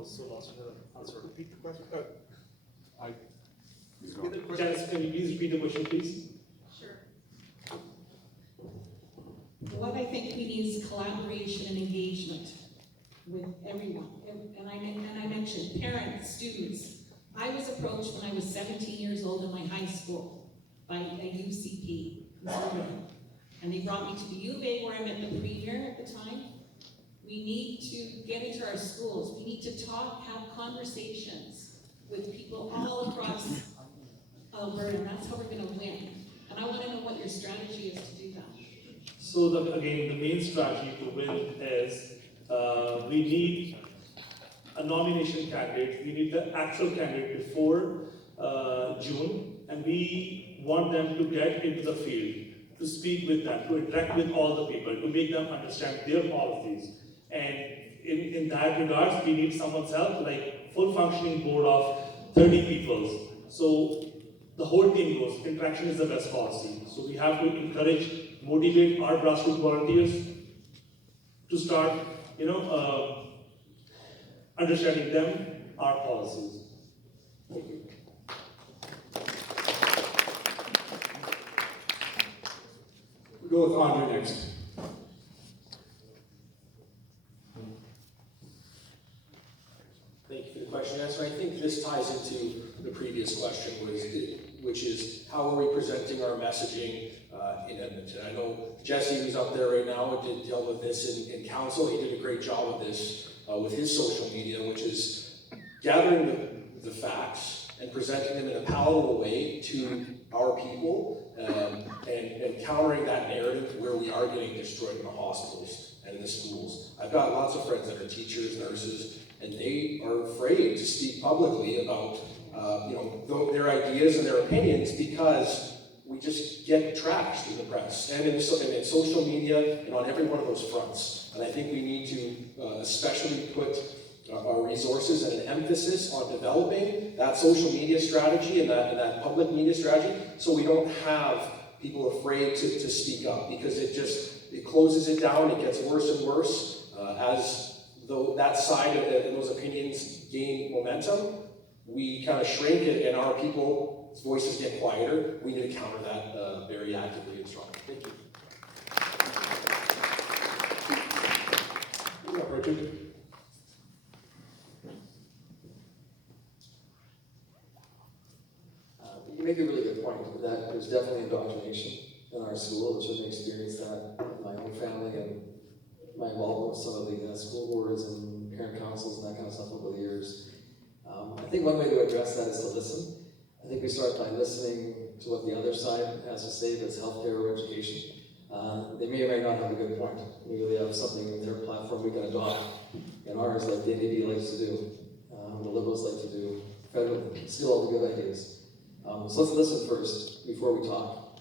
was so lost in the answer. Repeat the question. Janice, can you please repeat the question, please? Sure. What I think we need is collaboration and engagement with everyone. And I mentioned parents, students. I was approached when I was 17 years old in my high school by a UCP, and they brought me to the U of A where I met the premier at the time. We need to get into our schools. We need to talk, have conversations with people all across Alberta, and that's how we're going to win. And I want to know what your strategy is to do that. So again, the main strategy to win is we need a nomination candidate. We need the actual candidate before June, and we want them to get into the field, to speak with them, to interact with all the people, to make them understand their policies. And in that regards, we need someone's help, like full functioning board of 30 people. So the whole team goes, interaction is the best policy. So we have to encourage, motivate our grassroots volunteers to start, understanding them, our policies. Thank you. We'll go with Andre next. Thank you for the question. So I think this ties into the previous question, which is how are we presenting our messaging in Edmonton? I know Jesse, who's up there right now, did deal with this in council. He did a great job with this with his social media, which is gathering the facts and presenting them in a palatable way to our people and countering that narrative where we are getting destroyed in the hospitals and in the schools. I've got lots of friends that are teachers, nurses, and they are afraid to speak publicly about their ideas and their opinions because we just get trashed in the press and in social media and on every one of those fronts. And I think we need to especially put our resources and an emphasis on developing that social media strategy and that public media strategy so we don't have people afraid to speak up, because it closes it down, it gets worse and worse as though that side and those opinions gain momentum. We kind of shrink it and our people's voices get quieter. We need to counter that very actively and strongly. Thank you. Yeah, Richard. You make a really good point that there's definitely indoctrination in our school. I've certainly experienced that in my own family and my involvement with some of the school boards and parent councils and that kind of stuff over the years. I think one way to address that is to listen. I think we start by listening to what the other side has to say, if it's healthcare or education. They may or may not have a good point. Maybe they have something in their platform we can adopt in ours, like the NDP likes to do, the Liberals like to do, federal, still all the good ideas. So let's listen first before we talk.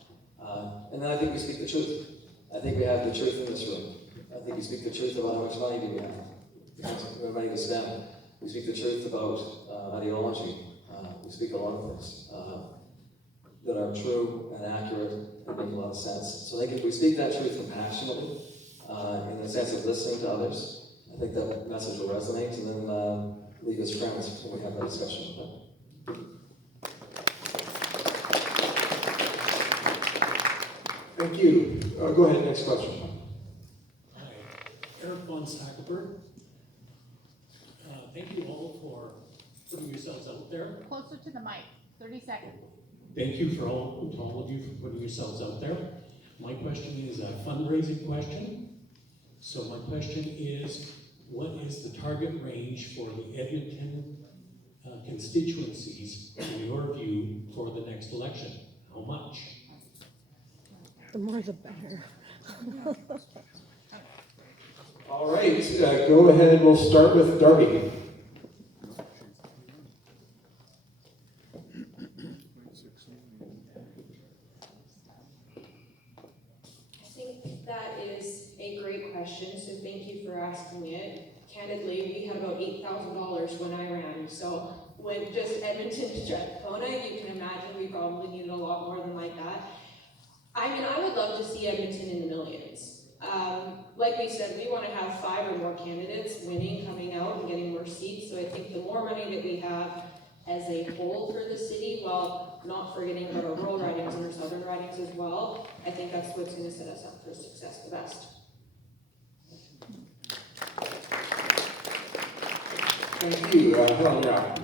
And then I think we speak the truth. I think we have the truth in this room. I think we speak the truth about how much money do we have, how much money to spend. We speak the truth about ideology. We speak a lot of things that are true and accurate and make a lot of sense. So I think if we speak that truth compassionately, in the sense of listening to others, I think that message will resonate, and then leave as friends when we have that discussion with them. Thank you. Go ahead, next question. Hi, Eric von Stackelberg. Thank you all for putting yourselves out there. Closer to the mic, 30 seconds. Thank you to all of you for putting yourselves out there. My question is a fundraising question. So my question is, what is the target range for the Edmonton constituencies, in your view, for the next election? How much? The more the better. All right, go ahead. We'll start with Darby. I think that is a great question, so thank you for asking it. Candidly, we had about $8,000 when I ran, so when just Edmonton to Strathcona, you can imagine we probably needed a lot more than like that. I mean, I would love to see Edmonton in the millions. Like we said, we want to have 5 or more candidates winning, coming out and getting more seats. So I think the more money that we have as a whole for the city, while not forgetting about our rural ridings and our southern ridings as well, I think that's what's going to set us up for success the best. Thank you, Helen Yao.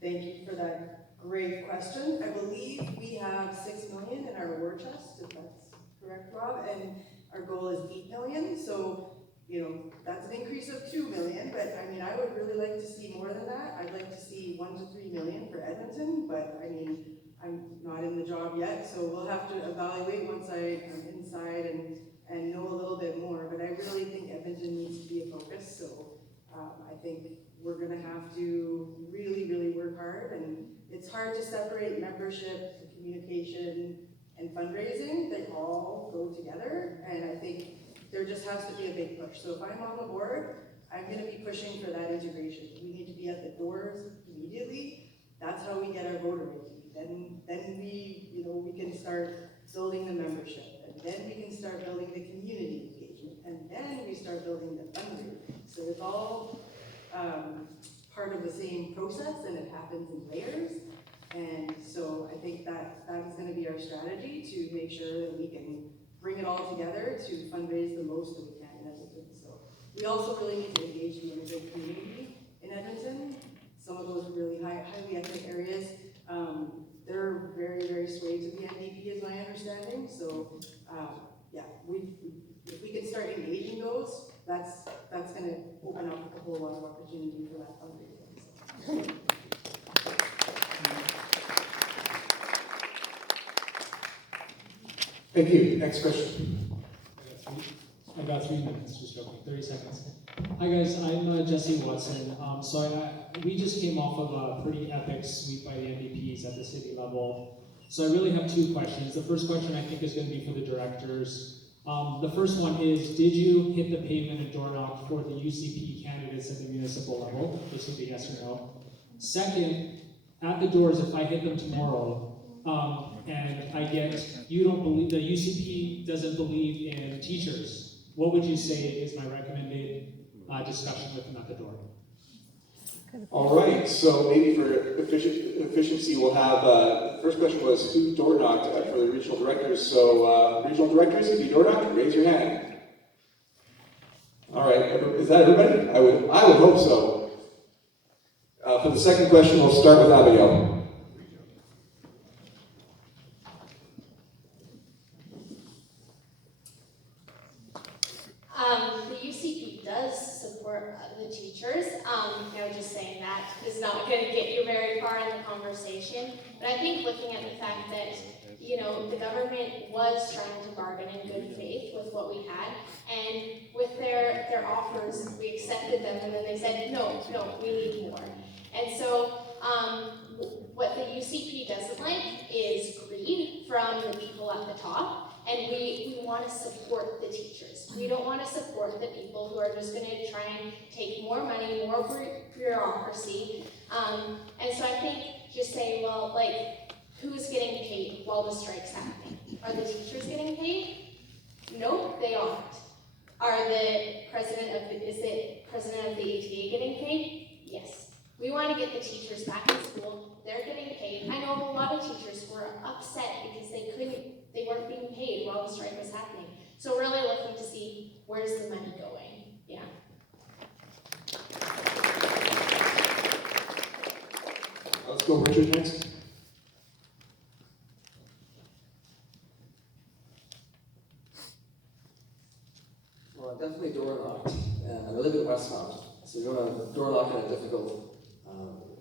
Thank you for that great question. I believe we have 6 million in our war chest, if that's correct, Rob, and our goal is 8 million. So, you know, that's an increase of 2 million, but I mean, I would really like to see more than that. I'd like to see 1 to 3 million for Edmonton, but I mean, I'm not in the job yet, so we'll have to evaluate once I'm inside and know a little bit more. But I really think Edmonton needs to be a focus, so I think we're gonna have to really, really work hard, and it's hard to separate membership, communication, and fundraising. They all go together, and I think there just has to be a big push. So if I'm on the board, I'm gonna be pushing for that integration. We need to be at the doors immediately. That's how we get our voter ID. Then we, you know, we can start building the membership, and then we can start building the community engagement, and then we start building the fundraising. So it's all part of the same process, and it happens in layers. And so I think that is going to be our strategy to make sure that we can bring it all together to fundraise the most that we can in Edmonton. So we also really need to engage the immigrant community in Edmonton. Some of those really highly ethnic areas, they're very, very swayed to the NDP, is my understanding. So yeah, if we can start engaging those, that's going to open up a whole lot of opportunity for that fundraising. So. Thank you. Next question. I got 3 minutes, just joking, 30 seconds. Hi guys, I'm Jesse Watson. We just came off of a pretty epic sweep by the NDPs at the city level. So I really have 2 questions. The first question I think is going to be for the directors. The first one is, did you hit the pavement and door knock for the UCP candidates at the municipal level? This would be yes or no. Second, at the doors, if I hit them tomorrow, and I get, you don't believe, the UCP doesn't believe in teachers, what would you say is my recommended discussion with them at the door? All right, so maybe for efficiency, we'll have, the first question was who door knocked for the regional directors. So regional directors, if you door knocked, raise your hand. All right, is that everybody? I would hope so. For the second question, we'll start with Abigail. The UCP does support the teachers. Just saying that is not going to get you very far in the conversation. But I think looking at the fact that, you know, the government was trying to bargain in good faith with what we had, and with their offers, we accepted them, and then they said, no, we need more. And so, what the UCP doesn't like is greed from the people at the top. And we want to support the teachers. We don't want to support the people who are just going to try and take more money, more bureaucracy. And so I think just say, well, like, who's getting paid while the strike's happening? Are the teachers getting paid? Nope, they aren't. Are the president of the ATA getting paid? Yes. We want to get the teachers back in school. They're getting paid. I know a lot of teachers were upset because they weren't being paid while the strike was happening. So really looking to see where's the money going. Yeah. Let's go Richard next. Well, I've definitely door knocked, and I live in Westmount, so you're going to door knock in a difficult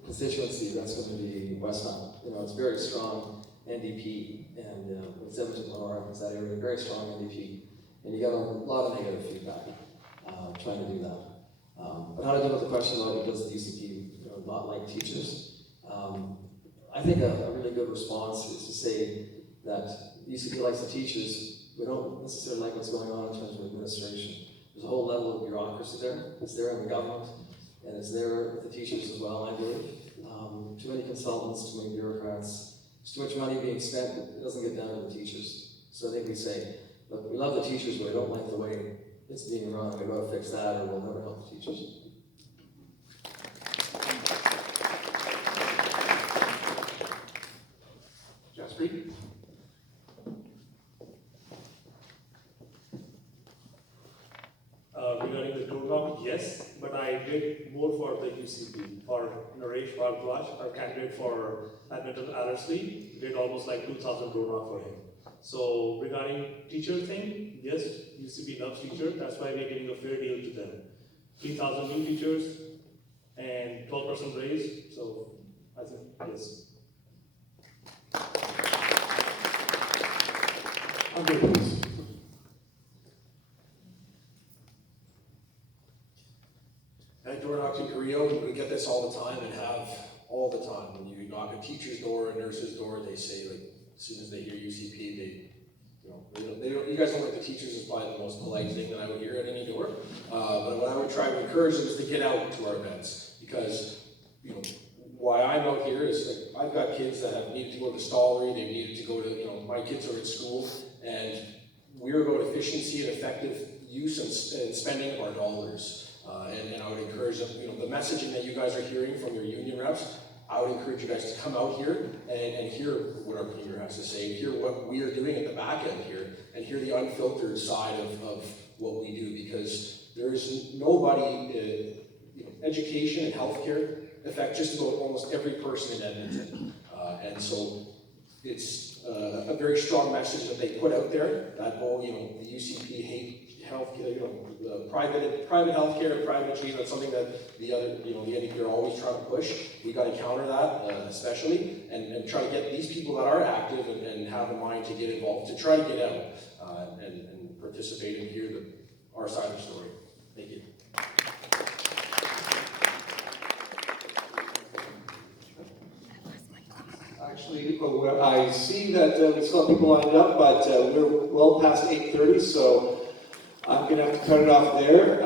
constituency. That's going to be Westmount. You know, it's very strong NDP, and with Edmonton, Lenora, it's that area, very strong NDP, and you got a lot of negative feedback trying to do that. But how to deal with the question about does the UCP not like teachers? I think a really good response is to say that the UCP likes the teachers. We don't necessarily like what's going on in terms of administration. There's a whole level of bureaucracy there. It's there in the government, and it's there with the teachers as well, I believe. Too many consultants, too many bureaucrats, there's too much money being spent, it doesn't get down to the teachers. So I think we say, look, we love the teachers, but we don't like the way it's being run, we gotta fix that or we'll never help the teachers. Jaspreet? Regarding the door knock, yes, but I did more for the UCP, for Naresh Bhardwaj, our candidate for Edmonton Ellerslie, did almost like 2,000 door knock for him. So regarding teacher thing, yes, UCP loves teachers, that's why we're giving a fair deal to them. 3,000 new teachers and 12% raise, so I think yes. Andre, please. At door knock to Carrillo, we get this all the time and have all the time. When you knock a teacher's door, a nurse's door, they say, like, as soon as they hear UCP, they don't, you guys don't like the teachers is probably the most polite thing that I would hear at any door. But what I would try to encourage them is to get out to our events, because, why I'm out here is like, I've got kids that have needed to go to the Stollery, they've needed to go to, my kids are at school, and we're about efficiency and effective use and spending of our dollars. And I would encourage them, the messaging that you guys are hearing from your union reps, I would encourage you guys to come out here and hear what our premier has to say, hear what we are doing at the back end here, and hear the unfiltered side of what we do, because there is nobody, education and healthcare affect just about almost every person in Edmonton. And so it's a very strong message that they put out there, that whole, the UCP hate healthcare, private healthcare and private education, that's something that the other, the NDP are always trying to push. We got to counter that, especially, and try to get these people that are active and have a mind to get involved, to try to get out and participate and hear our side of the story. Thank you. Actually, I see that we still have people lined up, but we're well past 8:30, so I'm going to have to cut it off there.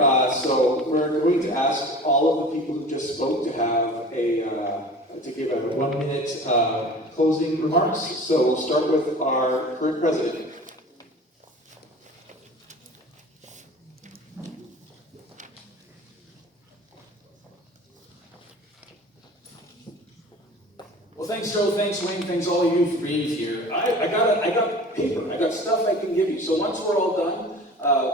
So we're going to ask all of the people who just spoke to have to give a 1-minute closing remarks. So we'll start with our current president. Well, thanks, Joe. Thanks, Wayne. Thanks, all of you, for being here. I got paper. I got stuff I can give you. So once we're all done,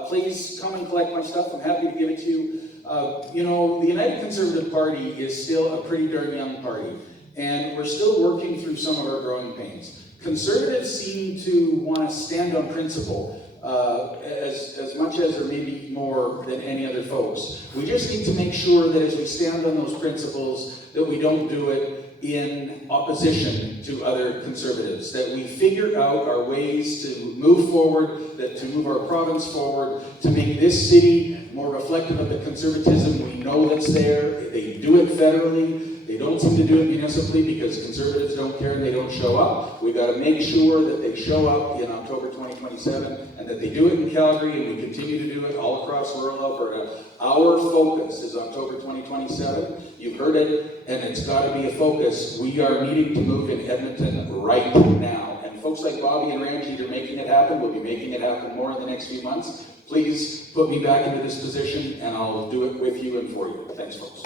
please come and collect my stuff. I'm happy to give it to you. The United Conservative Party is still a pretty darn young party, and we're still working through some of our growing pains. Conservatives seem to want to stand on principle as much as, or maybe more than any other folks. We just need to make sure that as we stand on those principles, that we don't do it in opposition to other conservatives, that we figure out our ways to move forward, that to move our province forward, to make this city more reflective of the conservatism we know that's there. They do it federally. They don't seem to do it municipally because conservatives don't care and they don't show up. We've got to make sure that they show up in October 2027 and that they do it in Calgary, and we continue to do it all across rural Alberta. Our focus is October 2027. You've heard it, and it's got to be a focus. We are needing to move in Edmonton right now. And folks like Bobby and Ramsey are making it happen. We'll be making it happen more in the next few months. Please put me back into this position, and I'll do it with you and for you. Thanks, folks.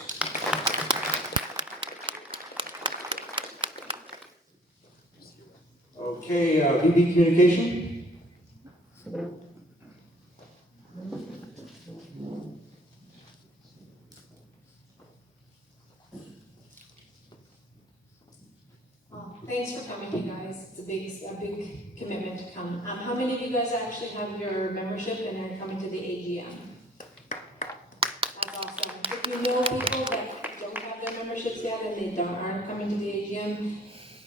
Okay, VP Communication. Thanks for coming, you guys. It's a big commitment to come. How many of you guys actually have your membership and are coming to the AGM? That's awesome. If you know people that don't have their memberships yet and they aren't coming to the AGM,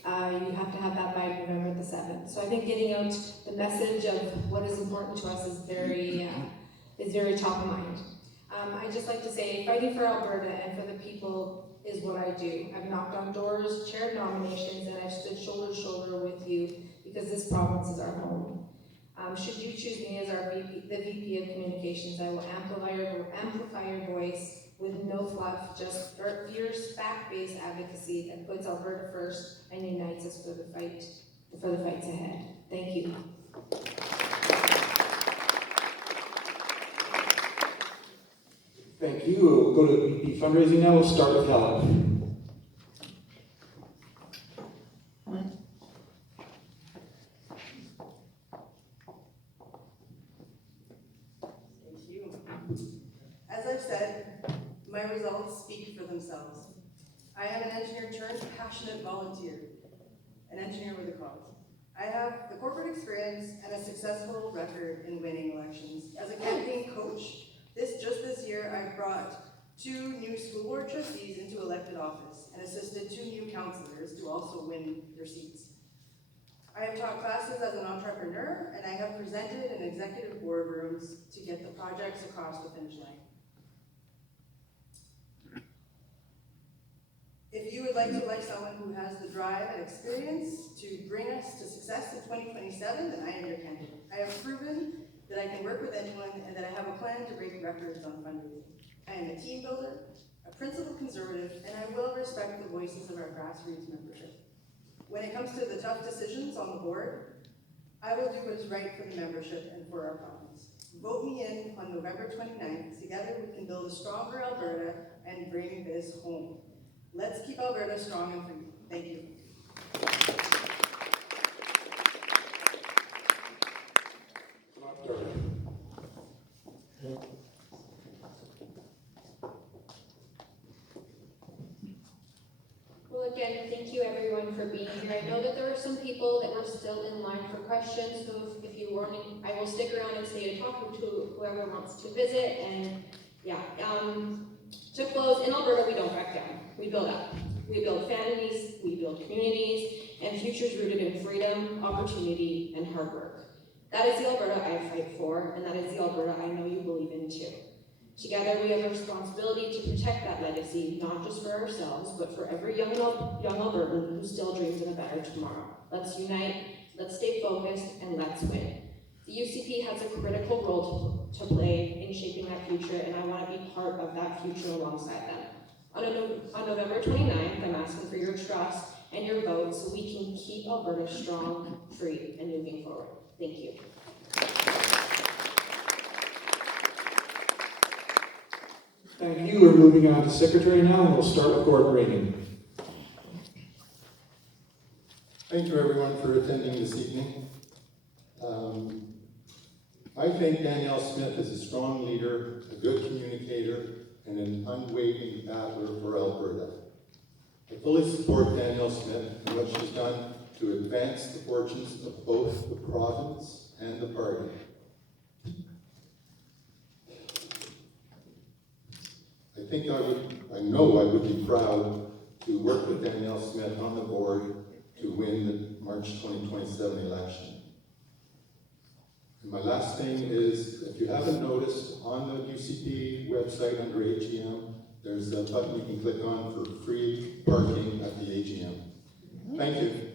you have to have that by November the 7th. So I think getting out the message of what is important to us is very top of mind. I'd just like to say, fighting for Alberta and for the people is what I do. I've knocked on doors, chaired nominations, and I've stood shoulder to shoulder with you because this province is our home. Should you choose me as the VP of Communications, I will amplify your voice with no fluff, just fierce, fact-based advocacy that puts Alberta first and unites us for the fights ahead. Thank you. Thank you. We'll go to VP fundraising now. We'll start with Helen. Thank you. As I've said, my results speak for themselves. I am an engineer turned passionate volunteer, an engineer with a cause. I have the corporate experience and a successful record in winning elections. As a campaign coach, just this year, I've brought 2 new school board trustees into elected office and assisted 2 new councillors to also win their seats. I have taught classes as an entrepreneur, and I have presented in executive boardrooms to get the projects across the finish line. If you would like to elect someone who has the drive and experience to bring us to success in 2027, then I am your candidate. I have proven that I can work with anyone and that I have a plan to break records on fundraising. I am a team builder, a principled conservative, and I will respect the voices of our grassroots membership. When it comes to the tough decisions on the board, I will do what is right for the membership and for our province. Vote me in on November 29th. Together we can build a stronger Alberta and bring this home. Let's keep Alberta strong and free. Thank you. Well, again, thank you everyone for being here. I know that there were some people that were still in line for questions, so if you weren't, I will stick around and stay to talk to whoever wants to visit. And yeah, to close, in Alberta, we don't back down. We build up. We build families, we build communities, and futures rooted in freedom, opportunity, and hard work. That is the Alberta I fight for, and that is the Alberta I know you believe in too. Together, we have a responsibility to protect that legacy, not just for ourselves, but for every young Albertan who still dreams of a better tomorrow. Let's unite, let's stay focused, and let's win. The UCP has a critical role to play in shaping that future, and I want to be part of that future alongside them. On November 29th, I'm asking for your trust and your vote so we can keep Alberta strong, free, and moving forward. Thank you. Thank you. We're moving on to Secretary now, and we'll start with Gordon Reagan. Thank you everyone for attending this evening. I think Danielle Smith is a strong leader, a good communicator, and an unwavering battler for Alberta. I fully support Danielle Smith and what she's done to advance the fortunes of both the province and the party. I know I would be proud to work with Danielle Smith on the board to win the March 2027 election. And my last thing is, if you haven't noticed, on the UCP website under AGM, there's a button you can click on for free parking at the AGM. Thank you.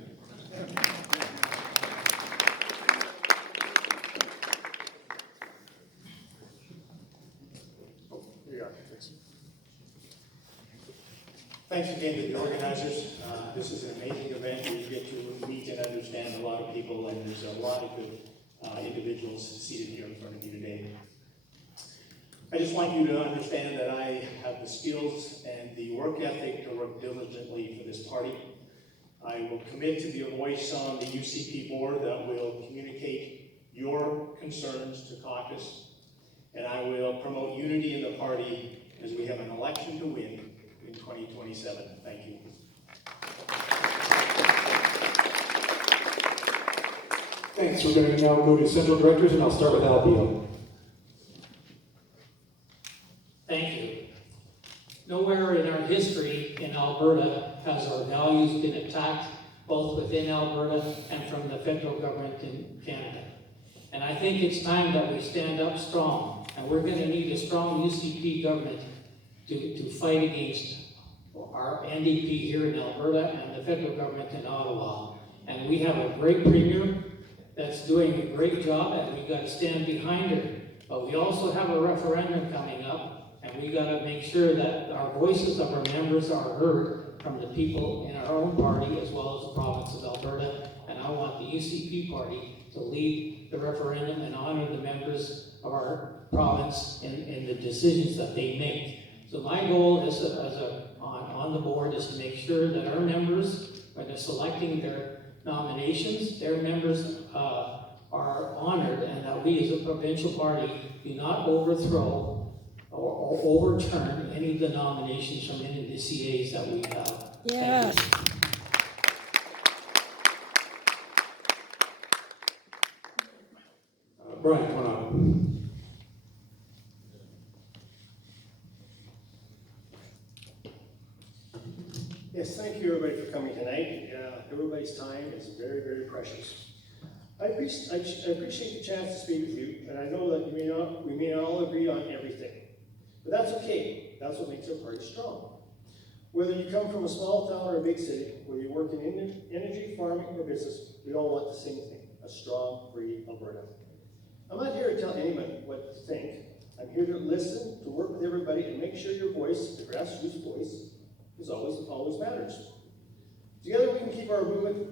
Thanks again to the organizers. This is an amazing event where you get to meet and understand a lot of people, and there's a lot of good individuals seated here in front of you today. I just want you to understand that I have the skills and the work ethic to work diligently for this party. I will commit to be a voice on the UCP board that will communicate your concerns to caucus, and I will promote unity in the party as we have an election to win in 2027. Thank you. Thanks. We're going to now go to Central Directors, and I'll start with Al Beal. Thank you. Nowhere in our history in Alberta has our values been attacked, both within Alberta and from the federal government in Canada. And I think it's time that we stand up strong, and we're going to need a strong UCP government to fight against our NDP here in Alberta and the federal government in Ottawa. And we have a great premier that's doing a great job, and we've got to stand behind her. But we also have a referendum coming up, And we gotta make sure that our voices of our members are heard from the people in our own party as well as the province of Alberta. And I want the UCP party to lead the referendum and honor the members of our province in the decisions that they make. So my goal on the board is to make sure that our members, when they're selecting their nominations, their members are honored, and that we as a provincial party do not overthrow or overturn any of the nominations from any of the CAs that we have. Yes. Brian, come on up. Yes, thank you everybody for coming tonight. Everybody's time is very, very precious. I appreciate the chance to speak with you, and I know that we may not all agree on everything. But that's okay. That's what makes our party strong. Whether you come from a small town or a big city, whether you work in energy, farming, or business, we all want the same thing, a strong, free Alberta. I'm not here to tell anybody what to think. I'm here to listen, to work with everybody, and make sure your voice, the grassroots voice, is always matters. Together we can keep our movement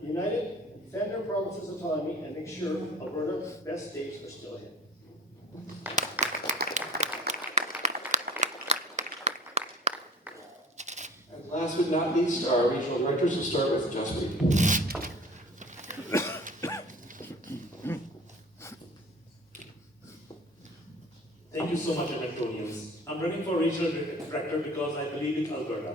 united, defend our province's autonomy, and make sure Alberta's best days are still ahead. And last but not least, our regional directors will start with Jaspreet. Thank you so much, Edmontonians. I'm running for regional director because I believe in Alberta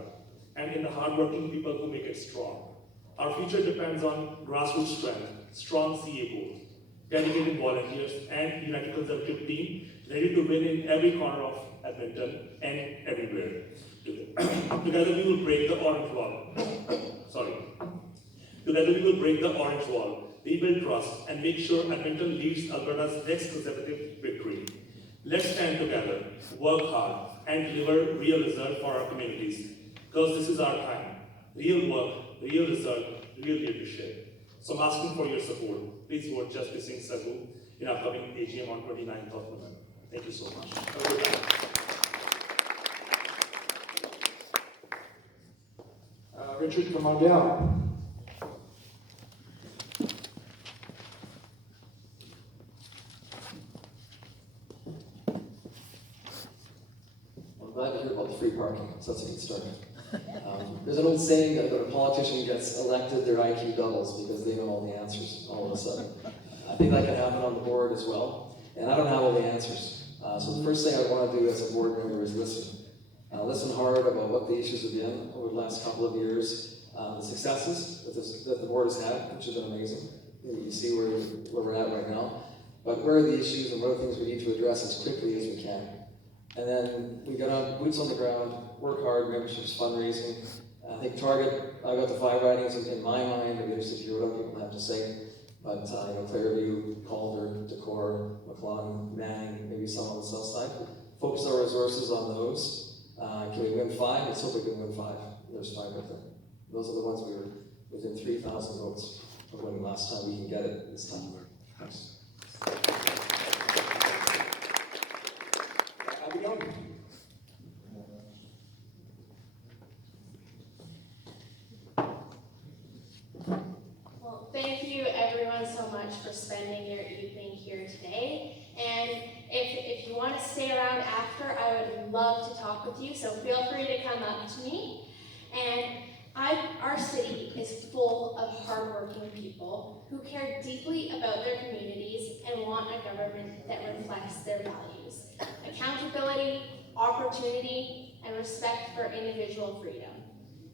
and in the hardworking people who make it strong. Our future depends on grassroots strength, strong CA board, dedicated volunteers, and united conservative team ready to win in every corner of Edmonton and everywhere. Together we will break the orange wall. Together we will break the orange wall, rebuild trust, and make sure Edmonton leads Alberta's next conservative victory. Let's stand together, work hard, and deliver real results for our communities. Because this is our time. Real work, real result, real leadership. So I'm asking for your support. Please vote Jaspreet Singh Sagu in our upcoming AGM on 29th of November. Thank you so much. Richard, come on down. I'm glad to hear about the free parking, so that's a good start. There's an old saying that when a politician gets elected, their IQ doubles because they know all the answers all of a sudden. I think that can happen on the board as well, and I don't have all the answers. So the first thing I want to do as a board member is listen. Listen hard about what the issues have been over the last couple of years, the successes that the board has had, which have been amazing. You see where we're at right now. But where are the issues and what are things we need to address as quickly as we can? And then we got on boots on the ground, work hard, memberships, fundraising. I think Target, I got the 5 ridings in my mind. Maybe there's a few other people have to say. But Clairview, Calder, Decorah, McLean, Manning, maybe some on the south side. Focus our resources on those. Can we win 5? Let's hope we can win 5. There's 5 right there. Those are the ones we were within 3,000 votes of winning last time. We can get it this time. Thanks. Well, thank you everyone so much for spending your evening here today. And if you want to stay around after, I would love to talk with you, so feel free to come up to me. And our city is full of hardworking people who care deeply about their communities and want a government that reflects their values. Accountability, opportunity, and respect for individual freedom.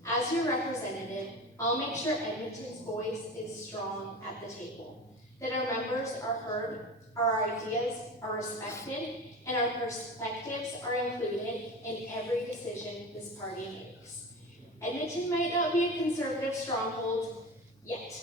As your representative, I'll make sure Edmonton's voice is strong at the table, that our members are heard, our ideas are respected, and our perspectives are included in every decision this party makes. Edmonton might not be a conservative stronghold yet,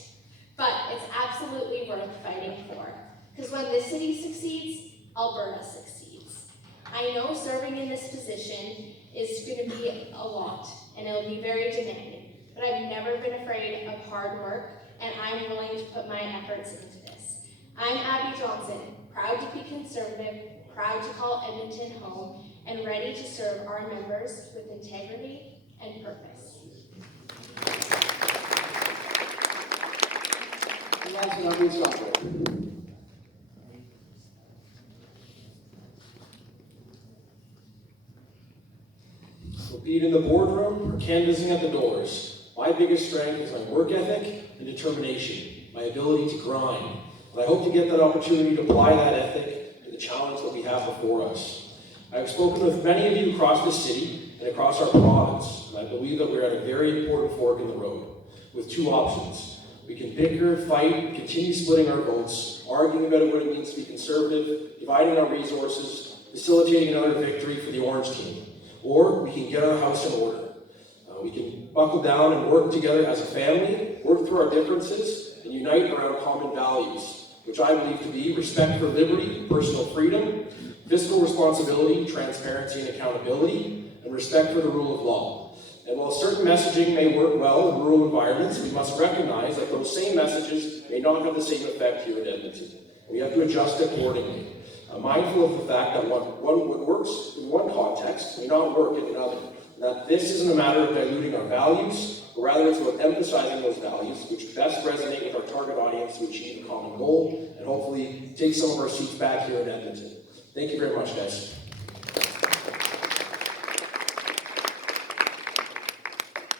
but it's absolutely worth fighting for. Because when this city succeeds, Alberta succeeds. I know serving in this position is going to be a lot, and it'll be very demanding, but I've never been afraid of hard work, and I'm willing to put my efforts into this. I'm Abby Johnson, proud to be conservative, proud to call Edmonton home, and ready to serve our members with integrity and purpose. Last but not least, Joshua. So be it in the boardroom or canvassing at the doors, my biggest strength is my work ethic and determination, my ability to grind. And I hope to get that opportunity to apply that ethic to the challenge that we have before us. I've spoken with many of you across the city and across our province, and I believe that we're at a very important fork in the road with two options. We can bicker, fight, continue splitting our votes, arguing about what it means to be conservative, dividing our resources, facilitating another victory for the Orange team. Or we can get our house in order. We can buckle down and work together as a family, work through our differences, and unite around common values, which I believe to be respect for liberty, personal freedom, fiscal responsibility, transparency and accountability, and respect for the rule of law. And while certain messaging may work well in rural environments, we must recognize that those same messages may not have the same effect here in Edmonton. We have to adjust accordingly. Mindful of the fact that what works in one context may not work in another. And that this isn't a matter of diluting our values, but rather it's about emphasizing those values which best resonate with our target audience to achieve a common goal and hopefully take some of our seats back here in Edmonton. Thank you very much, guys.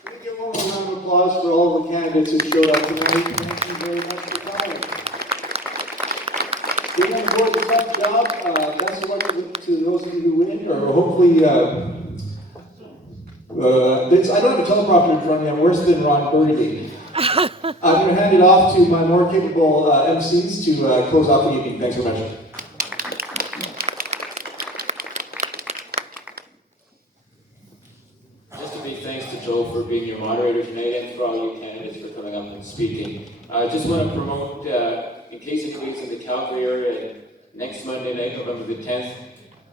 Let me give one more round of applause for all the candidates who showed up tonight. Thank you very much for coming. Being on the board is a tough job. Best of luck to those of you who win, or hopefully, I don't have a teleprompter in front of me. I'm worse than Ron Burgundy. I'm going to hand it off to my more capable MCs to close out the evening. Thanks very much. Just a big thanks to Joe for being your moderator tonight and for all you candidates for coming up and speaking. I just want to promote, in case anybody's in the Calgary area, next Monday night, November the 10th,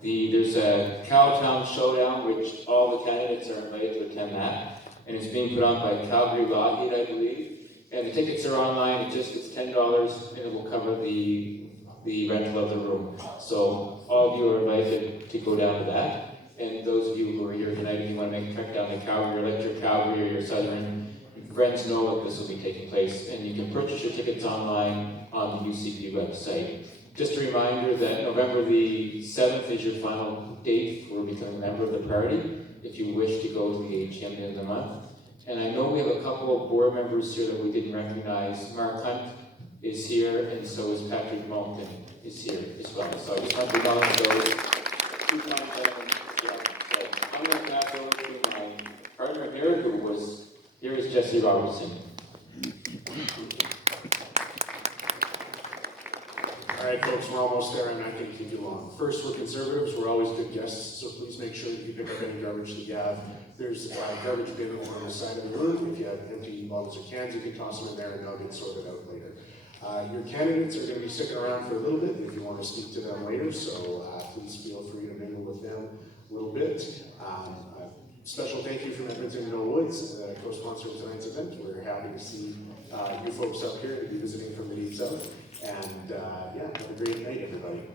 there's a Cowtown Showdown, which all the candidates are invited to attend that. And it's being put on by Calgary Lockheed, I believe. And the tickets are online, it's $10, and it will cover the rental of the room. So all of you are invited to go down to that. And those of you who are here tonight, if you want to make a trek down to Calgary, or let your Calgary or your Southern friends know that this will be taking place. And you can purchase your tickets online on the UCP website. Just a reminder that November the 7th is your final date for becoming a member of the party, if you wish to go to the AGM at the end of the month. And I know we have a couple of board members here that we didn't recognize. Mark Hunt is here, and so is Patrick Moulton is here as well. So I just want to acknowledge those. I'm going to pass over to my partner here, here is Jesse Robertson. All right, folks, we're almost there. I'm not going to keep you long. First, we're conservatives. We're always good guests, so please make sure that you pick up any garbage that you have. There's a garbage bin over on the side of the room. If you have empty bottles or cans, you can toss them in there and they'll get sorted out later. Your candidates are going to be sticking around for a little bit if you want to speak to them later, so please feel free to mingle with them a little bit. Special thank you from Edmonton Mill Woods, co-sponsor of tonight's event. We're happy to see you folks up here to be visiting from the East South. And yeah, have a great night, everybody.